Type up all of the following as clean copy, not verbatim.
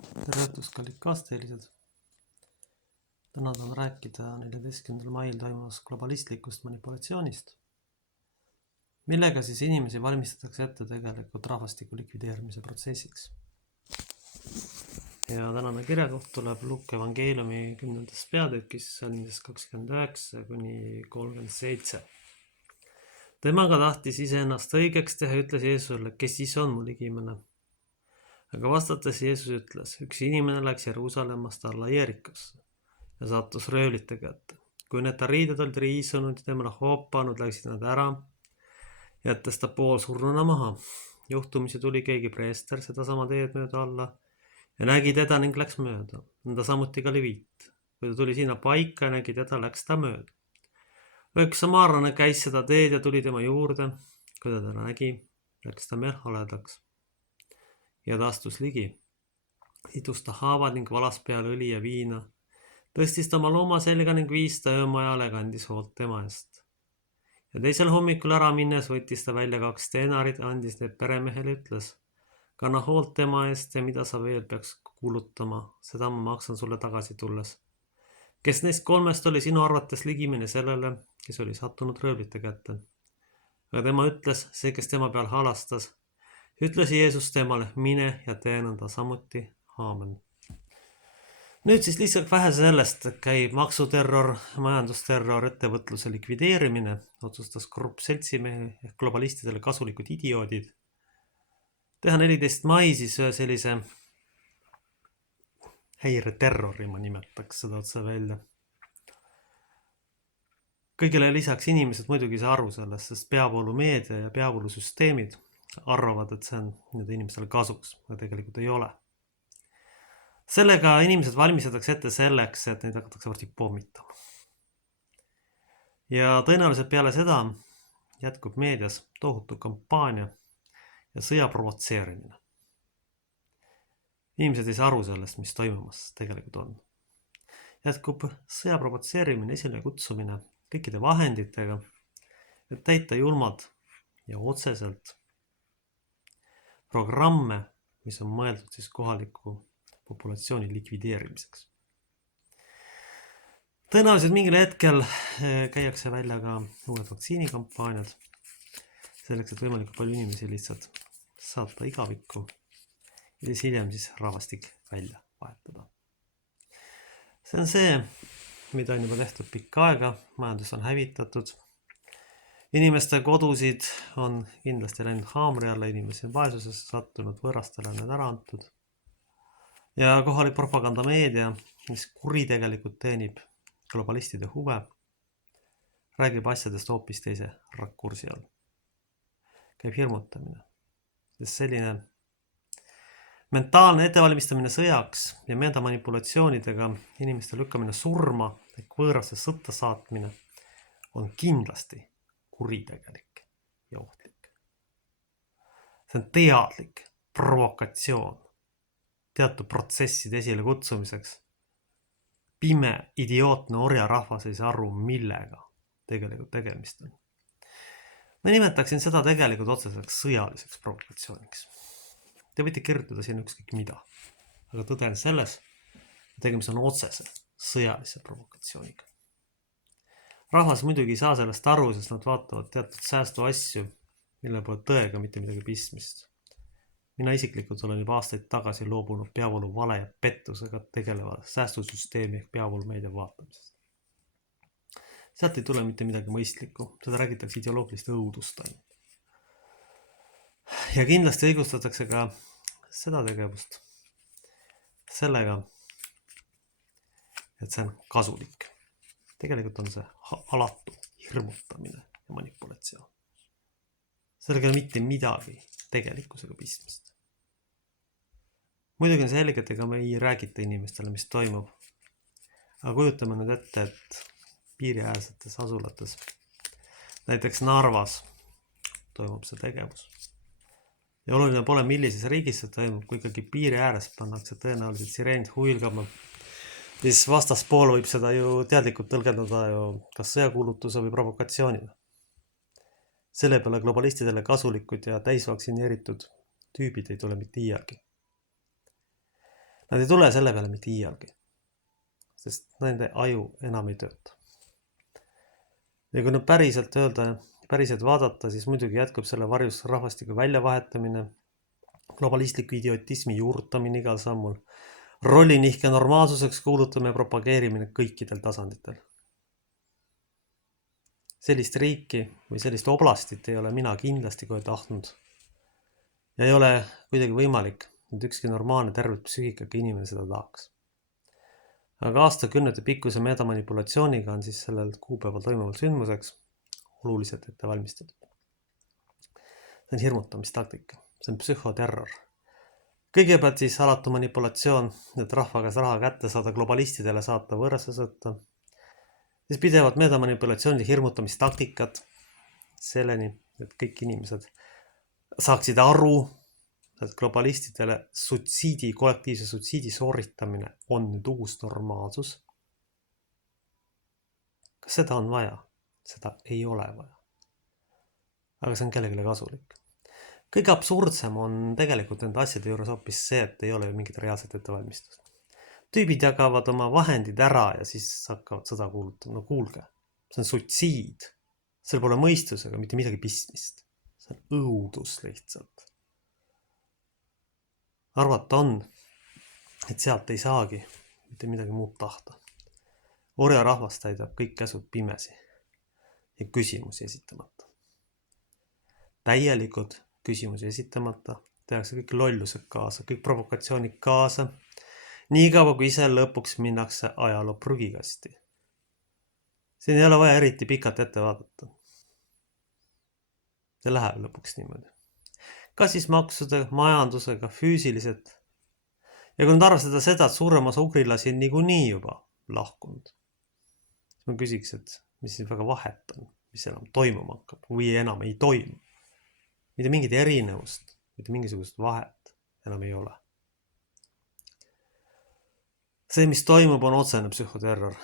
Tere õhtust, kallid kaasteelised! Täna tahan rääkida 14. mail toimuvast globalistlikust manipulatsioonist, millega siis inimesi valmistatakse ette tegelikult rahvastiku likvideerimise protsessiks. Ja tänane kirjakoht tuleb Luuke evangeeliumi 10. peatükis, salmidest 29 kuni 37. Temaga tahtis iseennast õigeks teha, ütles Jeesusele, kes siis on mu ligimene. Aga vastates Jeesus ütles, üks inimene läks Jeruusalemmast alla Jeerikosse ja sattus röövlite kätte. Kui need ta riided olid riisunud ja temale hoopanud, läksid nad ära, jättes ta poolsurnuna maha. Juhtumisi tuli keegi preester sedasama teed mööda alla ja nägi teda ning läks mööda. Nõnda samuti ka leviit. Kui ta tuli sinna paika ja nägi teda, läks ta mööda. Üks samaarlane käis seda teed ja tuli tema juurde. Kui ta nägi, läks ta meelhaledaks ja ta astus ligi. Sidus ta haavad ning valas peale õli ja viina. Tõstis ta oma looma selga ning viis ta öömajale ja kandis hoolt tema eest. Ja teisel hommikul ära minnes võttis ta välja 2 denarit, andis need peremehele, ütles, kanna hoolt tema eest ja mida sa veel peaks kulutama, seda ma maksan sulle tagasi tulles. Kes neist 3 oli sinu arvates ligimene sellele, kes oli sattunud röövlite kätte? Aga tema ütles, see, kes tema peal halastas, ütles Jeesus temale, mine ja tee nõnda samuti. Aamen. Nüüd siis lihtsalt vähe sellest, et käib maksuterror, majandusterror, ettevõtluse likvideerimine, otsustas korrupt seltsimehe ehk globalistidele kasulikud idioodid. Teha 14. mai siis ühe sellise häireterrori, ma nimetaks seda otse välja. Kõigile lisaks inimesed muidugi ei saa aru sellest, sest peavoolumeedia ja peavoolusüsteemid arvavad, et see on nende inimestele kasuks, aga tegelikult ei ole. Sellega inimesed valmistatakse ette selleks, et neid hakatakse varsti pommitama. Ja tõenäoliselt peale seda jätkub meedias tohutu kampaania ja sõja provotseerimine. Inimesed ei saa aru sellest, mis toimumas tegelikult on. Jätkub sõja provotseerimine, esile kutsumine kõikide vahenditega, et täita julmad ja otseselt programme, mis on mõeldud siis kohaliku populatsiooni likvideerimiseks. Tõenäoliselt mingil hetkel käiakse välja ka uued vaktsiinikampaaniad, selleks, et võimalikult palju inimesi lihtsalt saata igavikku ja hiljem siis rahvastik välja vahetada. See on see, mida on juba tehtud pikka aega, majandus on hävitatud. Inimeste kodusid on kindlasti läinud haamri alla, inimesi on vaesusesse sattunud, võõrastele on need ära antud. Ja kohalik propagandameedia, mis kuritegelikult teenib globalistide huve, räägib asjadest hoopis teise rakursi all. Käib hirmutamine. Sest selline mentaalne ettevalmistamine sõjaks ja meelde manipulatsioonidega inimeste lükkamine surma ehk võõrasse sõtta saatmine on kindlasti kuritegelik ja ohtlik. See on teadlik provokatsioon teatud protsesside esile kutsumiseks. Pime, idiootne orjarahvas ei saa aru, millega tegelikult tegemist on. Ma nimetaksin seda tegelikult otseseks sõjaliseks provokatsiooniks. Te võite kirjutada siin ükskõik mida, aga tõde on selles, et tegemist on otsese sõjalise provokatsiooniga. Rahvas muidugi ei saa sellest aru, sest nad vaatavad teatud säästu asju, mille pole tõega mitte midagi pistmist. Mina isiklikult olen juba aastaid tagasi loobunud peavoolu vale ja pettusega tegeleva säästusüsteemi ehk peavoolumeedia vaatamisest. Sealt ei tule mitte midagi mõistlikku, seda räägitakse ideoloogilist õudust ainult. Ja kindlasti õigustatakse ka seda tegevust sellega, et see on kasulik. Tegelikult on see alatu hirmutamine ja manipulatsioon. Sellega ei ole mitte midagi tegelikkusega pistmist. Muidugi on selge, et ega me ei räägita inimestele, mis toimub. Aga kujutame nüüd ette, et piiriäärsetes asulates, näiteks Narvas, toimub see tegevus. Ja oluline pole, millises riigis see toimub, kui ikkagi piiri ääres pannakse tõenäoliselt sireenid huilgama, siis vastaspool võib seda ju teadlikult tõlgendada ju kas sõjakuulutuse või provokatsioonina. Selle peale globalistidele kasulikud ja täisvaktsineeritud tüübid ei tule mitte iialgi. Nad ei tule selle peale mitte iialgi, sest nende aju enam ei tööta. Ja kui nüüd päriselt vaadata, siis muidugi jätkub selle varjus rahvastiku väljavahetamine, globalistliku idiotismi juurutamine igal sammul, rollinihke normaalsuseks kuulutamine ja propageerimine kõikidel tasanditel. Sellist riiki või sellist oblastit ei ole mina kindlasti kohe tahtnud. Ja ei ole kuidagi võimalik, et ükski normaalne tervet psüühikaga inimene seda tahaks. Aga aastakümnete pikkuse metamanipulatsiooniga on siis sellel kuupäeval toimuval sündmuseks oluliselt ette valmistatud. See on hirmutamistaktika, see on psühhoterror. Kõigepealt siis alatu manipulatsioon, et rahva käes raha kätte saada, globalistidele saata võõrasse sõtta. Siis pidevad metamanipulatsioonid ja hirmutamistaktikad selleni, et kõik inimesed saaksid aru, et globalistidele kollektiivse sutsiidi sooritamine on nüüd uus normaalsus. Kas seda on vaja? Seda ei ole vaja. Aga see on kellelegi kasulik. Kõige absurdsem on tegelikult nende asjade juures hoopis see, et ei ole mingit reaalset ettevalmistust. Tüübid jagavad oma vahendid ära ja siis hakkavad sõda kuulutama. No kuulge, see on sutsiid. Seal pole mõistusega mitte midagi pistmist. See on õudus lihtsalt. Arvata on, et sealt ei saagi mitte midagi muud tahta. Orja rahvast täidab kõik käsud pimesi ja küsimusi esitamata. Täielikud küsimusi esitamata, tehakse kõik lollused kaasa, kõik provokatsioonid kaasa, nii kaua kui ise lõpuks minnakse ajaloo prügikasti. Siin ei ole vaja eriti pikalt ette vaadata. See läheb lõpuks niimoodi. Kas siis maksude, majandusega, füüsiliselt. Ja kui nüüd arvestada seda, et suurem osa ugrilasi on niikuinii juba lahkunud, siis ma küsiks, et mis siin väga vahet on, mis enam toimuma hakkab või enam ei toimu. Mitte mingit erinevust, mitte mingisugust vahet enam ei ole. See, mis toimub, on otsene psühhoterror.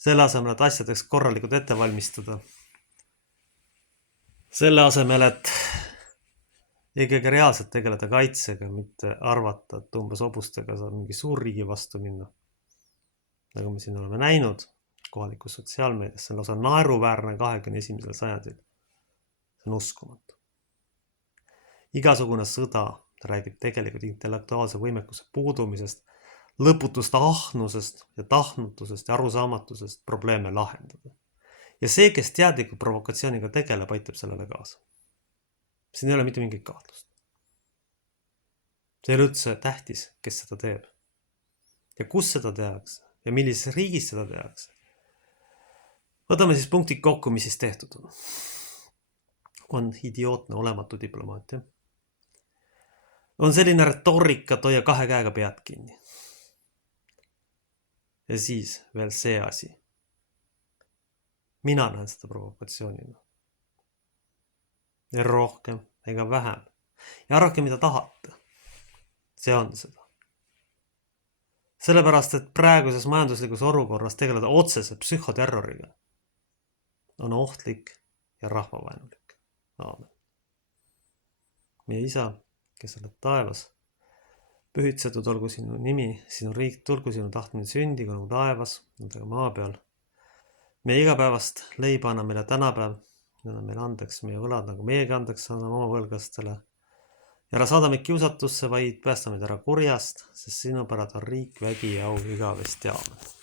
Selle asemel, et asjadeks korralikult ette valmistada. Selle asemel, et ikkagi reaalselt tegeleda kaitsega, mitte arvata, et umbes hobustega saab mingi suurriigi vastu minna. Nagu me siin oleme näinud kohalikus sotsiaalmeedias, see on lausa naeruväärne 21. sajandil. See on uskumatu. Igasugune sõda räägib tegelikult intellektuaalse võimekuse puudumisest, lõputust ahnusest ja tahtnutusest ja arusaamatusest probleeme lahendada. Ja see, kes teadlikult provokatsiooniga tegeleb, aitab sellele kaasa. Siin ei ole mitte mingit kahtlust. See ei ole üldse tähtis, kes seda teeb. Ja kus seda tehakse ja millises riigis seda tehakse. Võtame siis punktid kokku, mis siis tehtud on. On idiootne olematu diplomaatia. On selline retoorika, et hoia 2 käega pead kinni. Ja siis veel see asi. Mina näen seda provokatsioonina. Ja rohkem ega vähem. Ja arvake, mida tahate. See on seda. Sellepärast, et praeguses majanduslikus olukorras tegeleda otsese psühhoterroriga on ohtlik ja rahvavaenulik. Aamen. Meie isa, kes oled taevas, pühitsetud olgu sinu nimi, sinu riik, tulgu sinu tahtmine sündigu nagu taevas, nagu maa peal. Meie igapäevast leiba anna meile tänapäev, anna meile andeks meie võlad, nagu meiegi andeks anname oma võlgastele. Ja ära saada meid kiusatusse, vaid päästa meid ära kurjast, sest sinu pärad on riik, vägi ja au igavesti. Aamen.